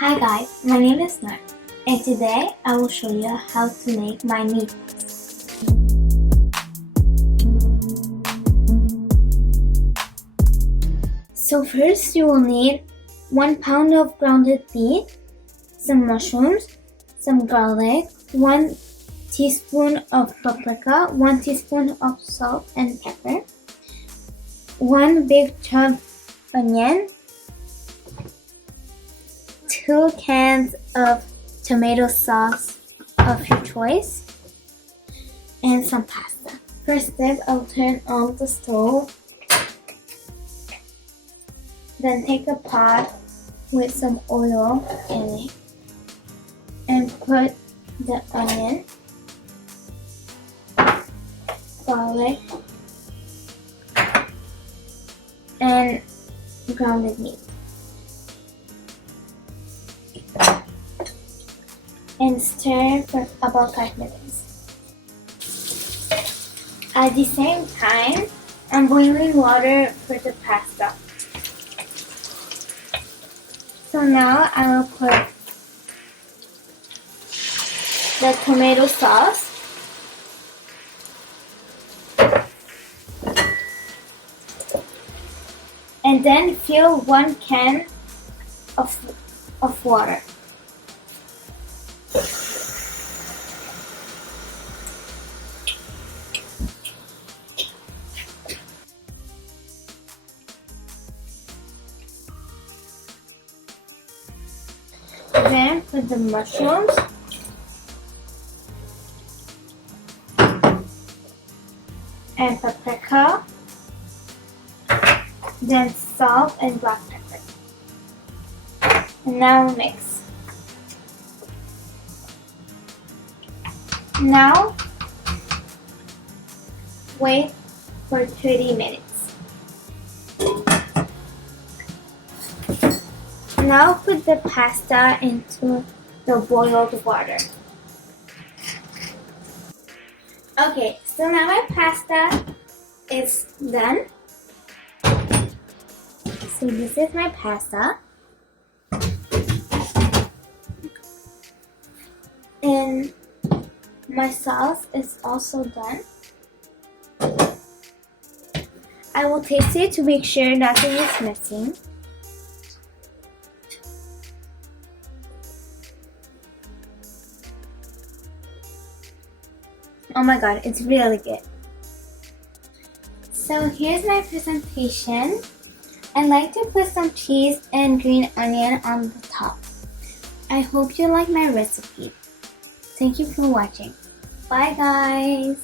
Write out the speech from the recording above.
Hi guys, my name is Nur, and today I will show you how to make my meatballs. So first you will need 1 pound of grounded beef, some mushrooms, some garlic, 1 teaspoon of paprika, 1 teaspoon of salt and pepper, 1 big chopped onion, 2 cans of tomato sauce of your choice, and some pasta. First step, I'll turn on the stove. Then take a pot with some oil in it and put the onion, garlic, and grounded meat. And stir for about 5 minutes. At the same time, I'm boiling water for the pasta. So now I will put the tomato sauce, and then fill 1 can of water. Then put the mushrooms, and paprika, then salt and black pepper. And now mix. Now wait for 30 minutes. Now put the pasta into the boiled water. Okay, so now my pasta is done. So this is my pasta. And my sauce is also done. I will taste it to make sure nothing is missing. Oh my god, it's really good. So here's my presentation. I like to put some cheese and green onion on the top. I hope you like my recipe. Thank you for watching. Bye guys!